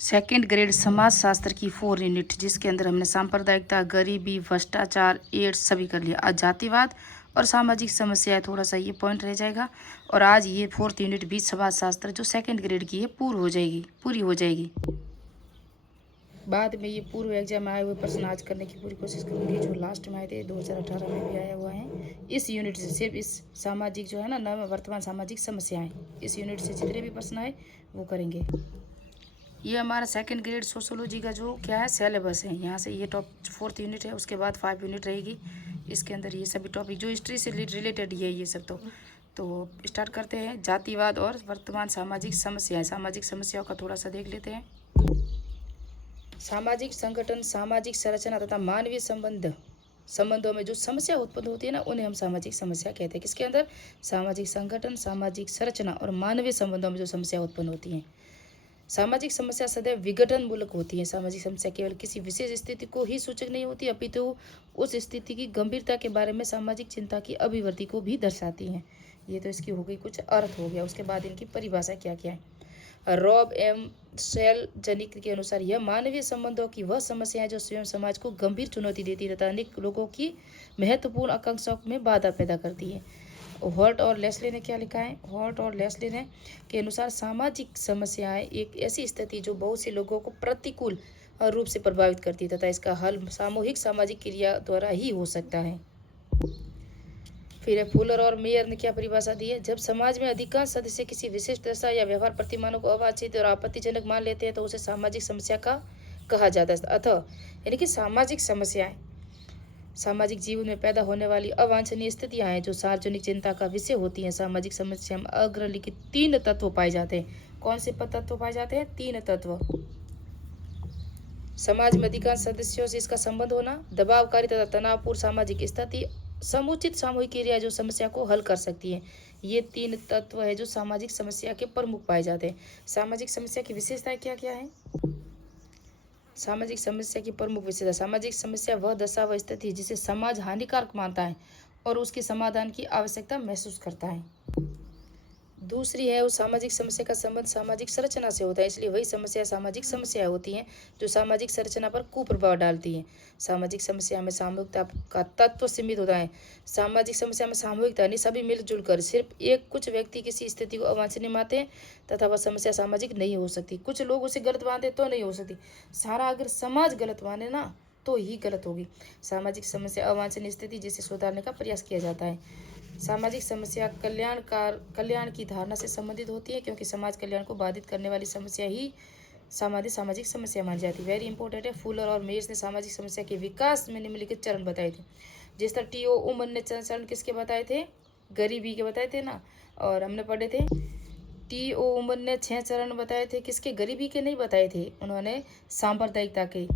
Second grade समाज शास्त्र की 4 यूनिट, जिसके अंदर हमने सांप्रदायिकता, गरीबी, भ्रष्टाचार, एड्स सभी कर लिया। आज जातिवाद और सामाजिक समस्याएं, थोड़ा सा ये पॉइंट रह जाएगा। और आज ये 4th यूनिट भी समाज शास्त्र जो सेकंड ग्रेड की है पूरी हो जाएगी। बाद में ये पूर्व एग्जाम में आए हुए प्रश्न आज करने की पूरी कोशिश करूंगी, जो लास्ट में आए थे 2018 में भी आया हुआ है। इस यूनिट से सिर्फ इस सामाजिक जो है ना नव वर्तमान सामाजिक समस्याएं, इस यूनिट से जितने भी प्रश्न आए वो करेंगे। ये हमारा सेकंड ग्रेड सोशोलॉजी का जो क्या है सिलेबस है। यहाँ से ये टॉप 4th यूनिट है, उसके बाद 5 यूनिट रहेगी। इसके अंदर ये सभी टॉपिक जो हिस्ट्री से रिलेटेड ही है ये सब। तो स्टार्ट करते हैं। जातिवाद और वर्तमान सामाजिक समस्याएं, सामाजिक समस्याओं का थोड़ा सा देख लेते हैं। सामाजिक संगठन, सामाजिक संरचना तथा मानवीय संबंधों में जो समस्या उत्पन्न होती है ना, उन्हें हम सामाजिक समस्या कहते हैं। किसके अंदर? सामाजिक संगठन, सामाजिक संरचना और मानवीय संबंधों में जो समस्या उत्पन्न होती है। सामाजिक समस्या सदैव विघटन मूलक होती है। सामाजिक समस्या केवल किसी विशेष स्थिति को ही सूचक नहीं होती, अपितु उस स्थिति की गंभीरता के बारे में सामाजिक चिंता की अभिवृद्धि को भी दर्शाती है। ये तो इसकी हो गई, कुछ अर्थ हो गया। उसके बाद इनकी परिभाषा क्या क्या है। रॉब एम सेल जनिक के अनुसार यह मानवीय संबंधों की वह समस्या है जो स्वयं समाज को गंभीर चुनौती देती है तथा अनेक लोगों की महत्वपूर्ण आकांक्षाओं में बाधा पैदा करती है। हॉर्ट और लेस्ले ने क्या लिखा है? हॉर्ट और लेस्ले ने के अनुसार सामाजिक समस्याएं एक ऐसी स्थिति जो बहुत से लोगों को प्रतिकूल रूप से प्रभावित करती है तथा इसका हल सामूहिक सामाजिक क्रिया द्वारा ही हो सकता है। फिर फुलर और मेयर ने क्या परिभाषा दी है? जब समाज में अधिकांश सदस्य किसी विशेष दशा या व्यवहार प्रतिमानों को अवांछित और आपत्तिजनक मान लेते हैं तो उसे सामाजिक समस्या का कहा जाता है। अतः यानी कि सामाजिक समस्याएं सामाजिक जीवन में पैदा होने वाली अवांछनीय स्थितियां हैं जो सार्वजनिक चिंता का विषय होती हैं। सामाजिक समस्या में अग्रलिखित 3 तत्व पाए जाते हैं। कौन से तत्व पाए जाते हैं? 3 तत्व। समाज में अधिकांश सदस्यों से इसका संबंध होना, दबावकारी तथा तनावपूर्ण सामाजिक स्थिति, समुचित सामूहिक क्रिया जो समस्या को हल कर सकती है। ये 3 तत्व है जो सामाजिक समस्या के प्रमुख पाए जाते हैं। सामाजिक समस्या की विशेषताएं क्या क्या है? सामाजिक समस्या की प्रमुख विशेषता, सामाजिक समस्या वह दशा व स्थिति है जिसे समाज हानिकारक मानता है और उसके समाधान की आवश्यकता महसूस करता है। दूसरी है, उस सामाजिक समस्या का संबंध सामाजिक संरचना से होता है, इसलिए वही समस्या सामाजिक समस्याएं होती हैं जो सामाजिक संरचना पर कुप्रभाव डालती हैं। सामाजिक समस्या में सामूहिकता का तत्व सीमित होता है। सामाजिक समस्या में सामूहिकता नहीं, सभी मिलजुल कर, सिर्फ एक कुछ व्यक्ति किसी स्थिति को अवांछनीय मानते हैं तथा वह समस्या सामाजिक नहीं हो सकती। कुछ लोग उसे गलत मानते तो नहीं हो सकती। सारा अगर समाज गलत माने ना तो ही गलत होगी। सामाजिक समस्या अवांछनीय स्थिति जिसे सुधारने का प्रयास किया जाता है। सामाजिक समस्या कल्याण की धारणा से संबंधित होती है, क्योंकि समाज कल्याण को बाधित करने वाली समस्या ही सामाजिक समस्या मानी जाती है। वेरी इंपॉर्टेंट है। फुलर और मेयर्स ने सामाजिक समस्या के विकास में निम्नलिखित चरण बताए थे। जिस तरह टी.ओ. उमन ने चरण किसके बताए थे? गरीबी के बताए थे ना, और हमने पढ़े थे टी.ओ. उमन ने 6 चरण बताए थे। किसके? गरीबी के नहीं बताए थे, उन्होंने सांप्रदायिकता के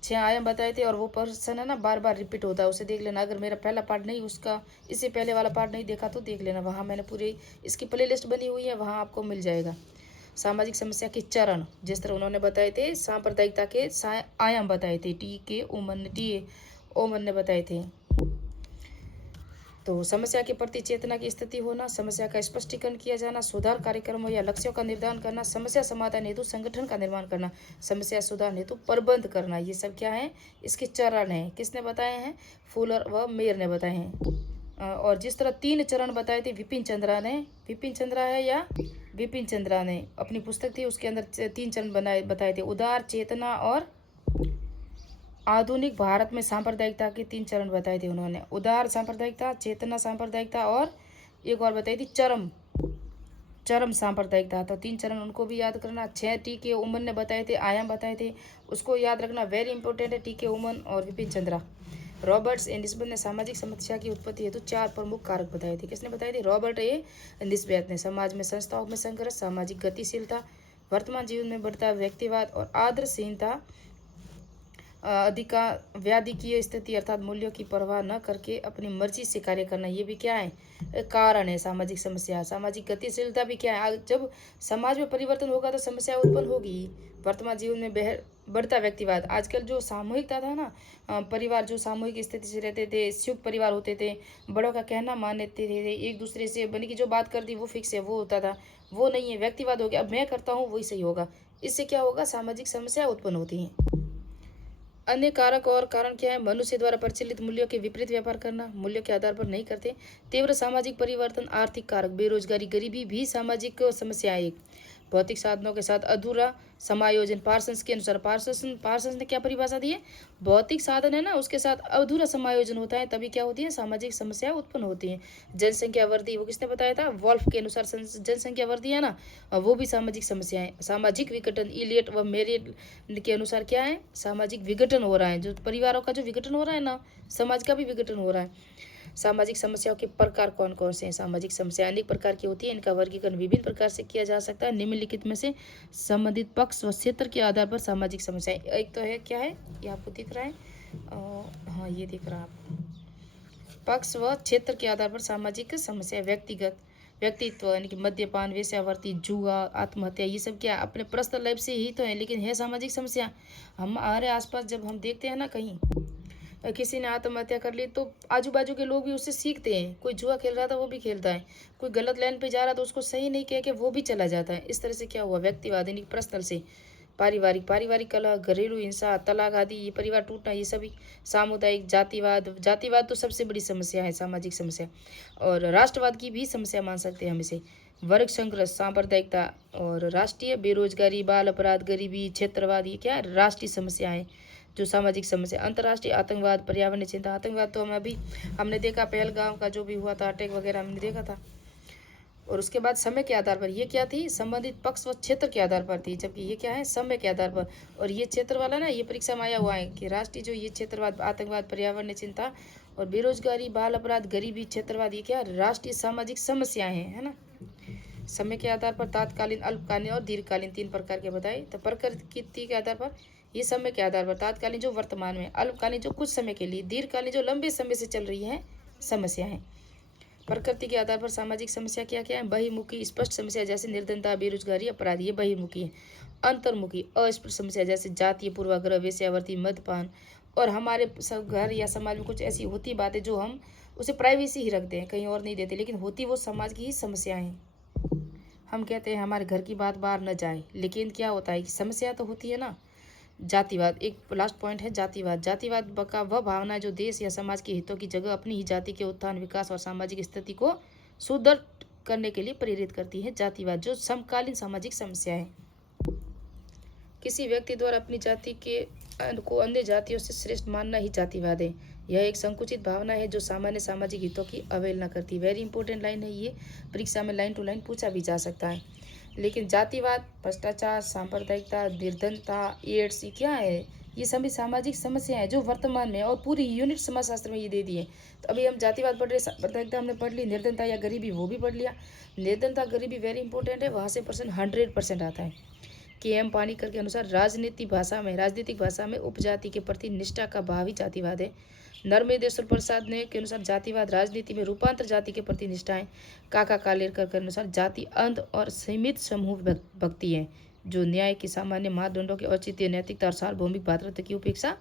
6 आयाम बताए थे। और वो पर्सन है ना बार बार रिपीट होता है, उसे देख लेना। अगर मेरा पहला पार्ट नहीं, उसका इससे पहले वाला पार्ट नहीं देखा तो देख लेना, वहाँ मैंने पूरी इसकी प्लेलिस्ट बनी हुई है, वहाँ आपको मिल जाएगा। सामाजिक समस्या के चरण जिस तरह उन्होंने बताए थे, सांप्रदायिकता के आयाम बताए थे, टी.ए. ओमन ने बताए थे। तो समस्या के प्रति चेतना की स्थिति होना, समस्या का स्पष्टीकरण किया जाना, सुधार कार्यक्रमों या लक्ष्यों का निर्धारण करना, समस्या समाधान हेतु संगठन का निर्माण करना, समस्या सुधार हेतु प्रबंध करना, ये सब क्या है? इसके चरण हैं। किसने बताए हैं? फुलर व मेयर ने बताए हैं। और जिस तरह 3 चरण बताए थे विपिन चंद्रा ने अपनी पुस्तक थी उसके अंदर 3 चरण बताए थे। उदार, चेतना और आधुनिक भारत में सांप्रदायिकता के 3 चरण बताए थे उन्होंने। उदार सांप्रदायिकता, चेतना सांप्रदायिकता और एक और बताई थी चरम सांप्रदायिकता। तो 3 चरण उनको भी याद करना। 6 टी.के. उमन ने बताए थे, आयाम बताए थे, उसको याद रखना, वेरी इंपॉर्टेंट है। टी.के. उमन और विपिन चंद्रा। रॉबर्ट्स ए निस्बत ने सामाजिक समस्या की उत्पत्ति हेतु 4 प्रमुख कारक बताए थे। किसने बताए थे? रॉबर्ट ए निस्बत ने। समाज में संस्थाओं में संघर्ष, सामाजिक गतिशीलता, वर्तमान जीवन में बढ़ता व्यक्तिवाद और आदर्शहीनता, व्याधिकीय स्थिति अर्थात मूल्यों की परवाह न करके अपनी मर्जी से कार्य करना, ये भी क्या है? कारण है सामाजिक समस्या। सामाजिक गतिशीलता भी क्या है? जब समाज में परिवर्तन होगा तो समस्या उत्पन्न होगी। वर्तमान जीवन में बढ़ता व्यक्तिवाद, आजकल जो सामूहिकता था ना, परिवार जो सामूहिक स्थिति से रहते थे, संयुक्त परिवार होते थे, बड़ों का कहना मानते थे, एक दूसरे से बनी की जो बात कर दी वो फिक्स है, वो होता था। वो नहीं है, व्यक्तिवाद हो गया, अब मैं करता हूँ वही सही होगा। इससे क्या होगा, सामाजिक समस्या उत्पन्न होती हैं। अन्य कारक और कारण क्या है, मनुष्य द्वारा प्रचलित मूल्यों के विपरीत व्यापार करना, मूल्यों के आधार पर नहीं करते। तीव्र सामाजिक परिवर्तन, आर्थिक कारक, बेरोजगारी, गरीबी भी सामाजिक समस्या है एक। भौतिक साधनों के साथ अधूरा समायोजन, पार्सन्स के अनुसार, पार्सन्स ने क्या परिभाषा दी है, भौतिक साधन है ना, उसके साथ अधूरा समायोजन होता है, तभी क्या होती है, सामाजिक समस्या उत्पन्न होती है। जनसंख्या वृद्धि, वो किसने बताया था, वॉल्फ के अनुसार जनसंख्या वृद्धि है ना, वो भी सामाजिक समस्या है। सामाजिक विघटन, इलियट व मेरिट के अनुसार क्या है, सामाजिक विघटन हो रहा है, जो परिवारों का जो विघटन हो रहा है ना, समाज का भी विघटन हो रहा है। सामाजिक समस्याओं के प्रकार कौन कौन से हैं, सामाजिक समस्या अनेक प्रकार की होती है, इनका वर्गीकरण विभिन्न प्रकार से किया जा सकता है। निम्नलिखित में से संबंधित पक्ष व क्षेत्र के आधार पर सामाजिक समस्या, एक तो है क्या है, ये आपको दिख रहा है, हाँ ये दिख रहा है आपको, पक्ष व क्षेत्र के आधार पर सामाजिक समस्या, व्यक्तित्व यानी कि मद्यपान, वेश्यावृत्ति, जुआ, आत्महत्या, ये सब क्या अपने पर्सनल लाइफ से ही तो है, लेकिन है सामाजिक समस्या। हमारे आसपास जब हम देखते हैं ना कहीं किसी ने आत्महत्या कर ली, तो आजू बाजू के लोग भी उससे सीखते हैं, कोई जुआ खेल रहा था वो भी खेलता है, कोई गलत लाइन पे जा रहा था उसको सही नहीं कह के वो भी चला जाता है। इस तरह से क्या हुआ, व्यक्तिवाद यानी पर्सनल से, पारिवारिक कलह, घरेलू हिंसा, तलाक आदि, ये परिवार टूटना, ये सभी। सामुदायिक, जातिवाद तो सबसे बड़ी समस्या है, सामाजिक समस्या। और राष्ट्रवाद की भी समस्या मान सकते हैं हम इसे। वर्ग संघर्ष, सांप्रदायिकता और राष्ट्रीय, बेरोजगारी, बाल अपराध, गरीबी, क्षेत्रवाद, ये क्या है, राष्ट्रीय समस्या है जो सामाजिक समस्या। अंतर्राष्ट्रीय आतंकवाद, पर्यावरण चिंता, आतंकवाद तो हमने देखा, पहलगाम का जो भी हुआ था अटैक वगैरह हमने देखा था। और उसके बाद समय के आधार पर, ये क्या थी, संबंधित पक्ष व क्षेत्र के आधार पर थी, जबकि ये क्या है, समय के आधार पर। और ये क्षेत्र वाला ना, ये परीक्षा में आया हुआ है कि राष्ट्रीय जो ये क्षेत्रवाद, आतंकवाद, पर्यावरण चिंता और बेरोजगारी, बाल अपराध, गरीबी, क्षेत्रवाद, ये क्या राष्ट्रीय सामाजिक समस्याएं हैं, है ना। समय के आधार पर तात्कालीन, अल्पकालीन और दीर्घकालीन तीन प्रकार के बताए। तो प्रकृति के आधार पर, ये समय के आधार पर, तात्कालीन जो वर्तमान में, अल्पकालीन जो कुछ समय के लिए, दीर्घकालीन जो लंबे समय से चल रही है समस्या है। प्रकृति के आधार पर सामाजिक समस्या क्या क्या है, बहिर्मुखी स्पष्ट समस्या जैसे निर्धनता, बेरोजगारी, अपराध, ये बहिर्मुखी है। अंतर्मुखी अस्पष्ट समस्या जैसे जातीय पूर्वाग्रह, वेश्यावृत्ति, मद्यपान, और हमारे सब घर या समाज में कुछ ऐसी होती बातें जो हम उसे प्राइवेसी ही रखते हैं, कहीं और नहीं देते, लेकिन होती वो समाज की ही समस्याएं हैं। हम कहते हैं हमारे घर की बात बाहर न जाए, लेकिन क्या होता है कि समस्या तो होती है ना। जातिवाद, एक लास्ट पॉइंट है, जातिवाद का वह भावना है जो देश या समाज के हितों की जगह अपनी ही जाति के उत्थान, विकास और सामाजिक स्थिति को सुदृढ़ करने के लिए प्रेरित करती है। जातिवाद जो समकालीन सामाजिक समस्या है। किसी व्यक्ति द्वारा अपनी जाति को अन्य जातियों से श्रेष्ठ मानना ही जातिवाद है। यह एक संकुचित भावना है जो सामान्य सामाजिक हितों की अवहेलना करती है। वेरी इंपॉर्टेंट लाइन है ये, परीक्षा में लाइन टू लाइन पूछा भी जा सकता है। लेकिन जातिवाद, भ्रष्टाचार, सांप्रदायिकता, निर्धनता, एड्स, ये क्या है, ये सभी सामाजिक समस्या है जो वर्तमान में, और पूरी यूनिट समाजशास्त्र में ये दे दी है। तो अभी हम जातिवाद पढ़ रहे, सांप्रदायिकता हमने पढ़ ली, निर्धनता या गरीबी वो भी पढ़ लिया। निर्धनता, गरीबी वेरी इंपॉर्टेंट है, वहाँ से प्रश्न 100% आता है। KM पानीकर के अनुसार राजनीतिक भाषा में उपजाति के प्रति निष्ठा का भाव ही जातिवाद है। नर्मदेश्वर प्रसाद ने के अनुसार जातिवाद राजनीति में रूपांतर जाति के प्रति निष्ठा है। काका कालेरकर के अनुसार जाति अंध और सीमित समूह भक्ति है जो न्याय के सामान्य मानदंडों के औचित्य, नैतिकता और सार्वभौमिक भातृत्व की उपेक्षा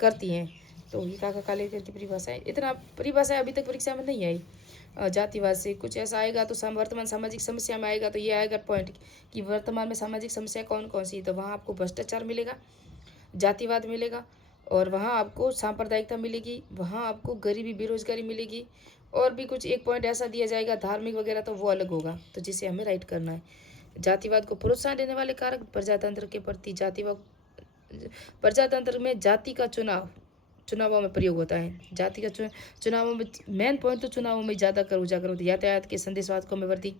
करती हैं। तो ये काका कालेरकर की परिभाषा है। इतना परिभाषा अभी तक परीक्षा में नहीं आई। जातिवाद से कुछ ऐसा आएगा तो वर्तमान सामाजिक समस्या में आएगा तो ये आएगा पॉइंट कि वर्तमान में सामाजिक समस्या कौन कौन सी, तो वहाँ आपको भ्रष्टाचार मिलेगा, जातिवाद मिलेगा, और वहाँ आपको सांप्रदायिकता मिलेगी, वहाँ आपको गरीबी, बेरोजगारी मिलेगी, और भी कुछ एक पॉइंट ऐसा दिया जाएगा धार्मिक वगैरह, तो वो अलग होगा, तो जिसे हमें राइट करना है। जातिवाद को प्रोत्साहन देने वाले कारक, प्रजातंत्र के प्रति जातिवाद, प्रजातंत्र में जाति का चुनावों में प्रयोग होता है। जाति का चुनावों में मेन पॉइंट तो चुनावों में ज़्यादा उजागर होती है। यातायात के संदेशवाद को में वृद्धि,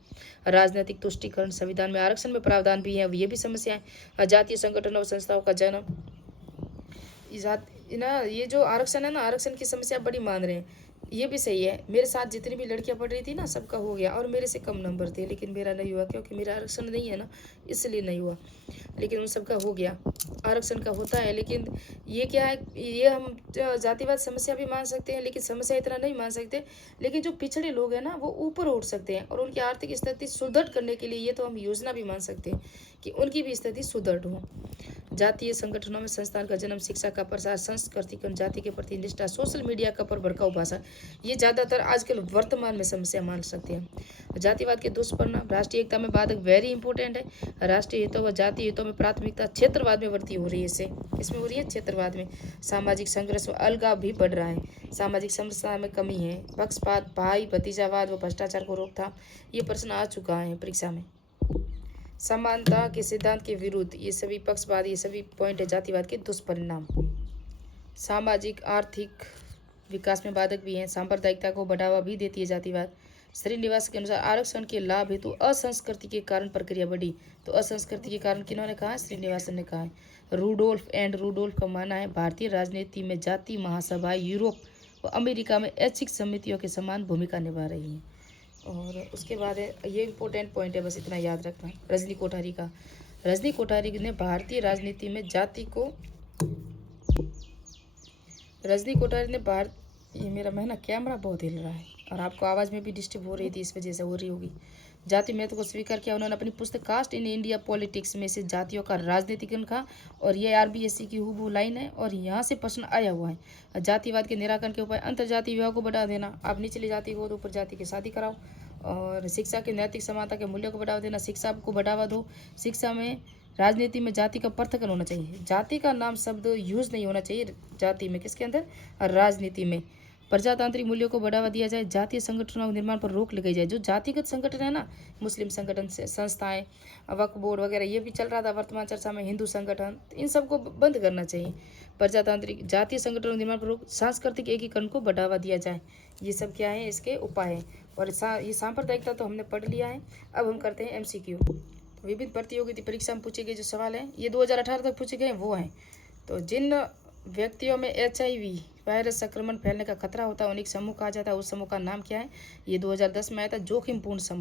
राजनीतिक तुष्टीकरण, संविधान में आरक्षण में प्रावधान भी है, ये भी समस्या है। जातीय संगठनों और संस्थाओं का जन्म, ये जो आरक्षण है ना, आरक्षण की समस्या बड़ी मान रहे हैं, ये भी सही है। मेरे साथ जितनी भी लड़कियां पढ़ रही थी ना, सबका हो गया, और मेरे से कम नंबर थे, लेकिन मेरा नहीं हुआ क्योंकि मेरा आरक्षण नहीं है ना, इसलिए नहीं हुआ, लेकिन उन सबका हो गया। आरक्षण का होता है, लेकिन ये क्या है, ये हम जातिवाद समस्या भी मान सकते हैं, लेकिन समस्या इतना नहीं मान सकते। लेकिन जो पिछड़े लोग हैं ना, वो ऊपर उठ सकते हैं, और उनकी आर्थिक स्थिति सुदृढ़ करने के लिए ये तो हम योजना भी मान सकते हैं कि उनकी भी स्थिति सुदृढ़ हो। जातीय संगठनों में संस्थान का जन्म, शिक्षा का प्रसार, संस्कृति और जाति के प्रति निष्ठा, सोशल मीडिया का पर भड़काऊ भाषा, ये ज़्यादातर आजकल वर्तमान में समस्या मान सकते हैं। जातिवाद के दुष्परिणाम, राष्ट्रीय एकता में बाधक, वेरी इंपॉर्टेंट है। राष्ट्रीय हितों व जातीय हितों में प्राथमिकता, क्षेत्रवाद में वृद्धि हो रही है, इसमें हो रही है क्षेत्रवाद में। सामाजिक संघर्ष व अलगाव भी बढ़ रहा है। सामाजिक समस्या में कमी है। पक्षपात, भाई भतीजावाद व भ्रष्टाचार को रोकथाम, ये प्रश्न आ चुका है परीक्षा में। समानता के सिद्धांत के विरुद्ध, ये सभी पक्षपात, ये सभी पॉइंट है जातिवाद के दुष्परिणाम। सामाजिक आर्थिक विकास में बाधक भी हैं। सांप्रदायिकता को बढ़ावा भी देती है जातिवाद। श्रीनिवास के अनुसार आरक्षण के लाभ हेतु असंस्कृति के कारण प्रक्रिया बढ़ी। तो असंस्कृति के कारण किन्होंने कहा है? श्रीनिवासन ने कहा है। रूडोल्फ का मानना है भारतीय राजनीति में जाति महासभाएं यूरोप व अमेरिका में ऐच्छिक समितियों के समान भूमिका निभा रही हैं। और उसके बाद है, ये इंपॉर्टेंट पॉइंट है, बस इतना याद रखना। रजनी कोठारी ने भारतीय राजनीति में जाति को ये मेरा मैं ना कैमरा बहुत हिल रहा है और आपको आवाज़ में भी डिस्टर्ब हो रही थी, इस वजह से हो रही होगी। जाति महत्व को स्वीकार किया उन्होंने अपनी पुस्तक कास्ट इन इंडिया पॉलिटिक्स में से जातियों का राजनीतिकरण कहा। और ये RBSC की हूबहू लाइन है और यहाँ से प्रश्न आया हुआ है। जातिवाद के निराकरण के उपाय, अंतर्जातीय विवाह को बढ़ा देना, आप निचली जाति को तो ऊपर जाति की शादी कराओ। और शिक्षा के नैतिक समानता के मूल्यों को बढ़ावा देना, शिक्षा को बढ़ावा दो। शिक्षा में राजनीति में जाति का पृथक्करण होना चाहिए। जाति का नाम शब्द यूज नहीं होना चाहिए जाति में, किसके अंदर? राजनीति में। प्रजातांत्रिक मूल्यों को बढ़ावा दिया जाए। जातीय संगठनों के निर्माण पर रोक लगाई जाए। जो जातिगत संगठन है ना, मुस्लिम संगठन से संस्थाएं, वक्फ बोर्ड वगैरह, ये भी चल रहा था वर्तमान चर्चा में, हिंदू संगठन, इन सबको बंद करना चाहिए। प्रजातांत्रिक जातीय संगठनों के निर्माण पर रोक, सांस्कृतिक एकीकरण को बढ़ावा दिया जाए। ये सब क्या है? इसके उपाय है। और ये सांप्रदायिकता तो हमने पढ़ लिया है। अब हम करते हैं MCQ। विभिन्न प्रतियोगिता परीक्षा में पूछे गए जो सवाल हैं, ये 2018 तक पूछे गए वो हैं। तो जिन व्यक्तियों में HIV वायरस संक्रमण फैलने का खतरा होता है उन्हें समूह कहा जाता है। उस समूह का नाम क्या है? ये 2010 में आया था, जोखिमपूर्ण समूह।